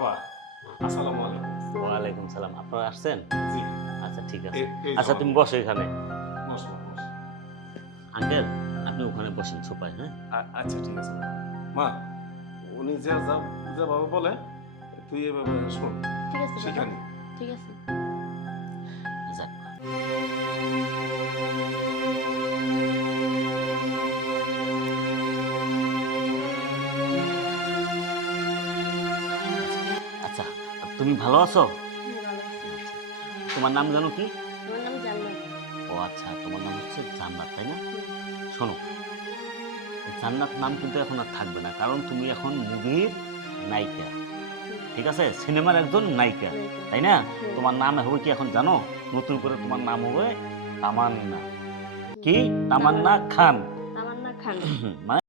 বাবা আসসালামু আলাইকুম। ওয়ালাইকুম সালাম। আপনারা আসছেন? জি। আচ্ছা ঠিক আছে। এই আচ্ছা তুমি বসো এখানে। বসো, বসো। আঙ্কেল আপনি ওখানে বসেন সোফায়, হ্যাঁ? আচ্ছা ঠিক আছে বাবা। মা, উনি যা যা যা বাবা বলে তুই এভাবে শোন, ঠিক আছে বাবা, সেখানে। ঠিক আছে। যাক। আচ্ছা তুমি ভালো আছো? হ্যাঁ, ভালো আছি। তোমার নাম জানো কি? আমার নাম জান্নাত। ও আচ্ছা, তোমার নাম হচ্ছে জান্নাত, তাই না? হুম, শোনো, এই জান্নাত নাম কিন্তু এখন আর থাকবে না, কারণ তুমি এখন মুভির নায়িকা। ঠিক আছে, সিনেমার একজন নায়িকা, নায়িকা। তাই না? হুম। তোমার নাম হবে কি এখন জানো? নতুন করে তোমার নাম হবে তামান্না। কি? তামান্না খান। তামান্না খান। মানে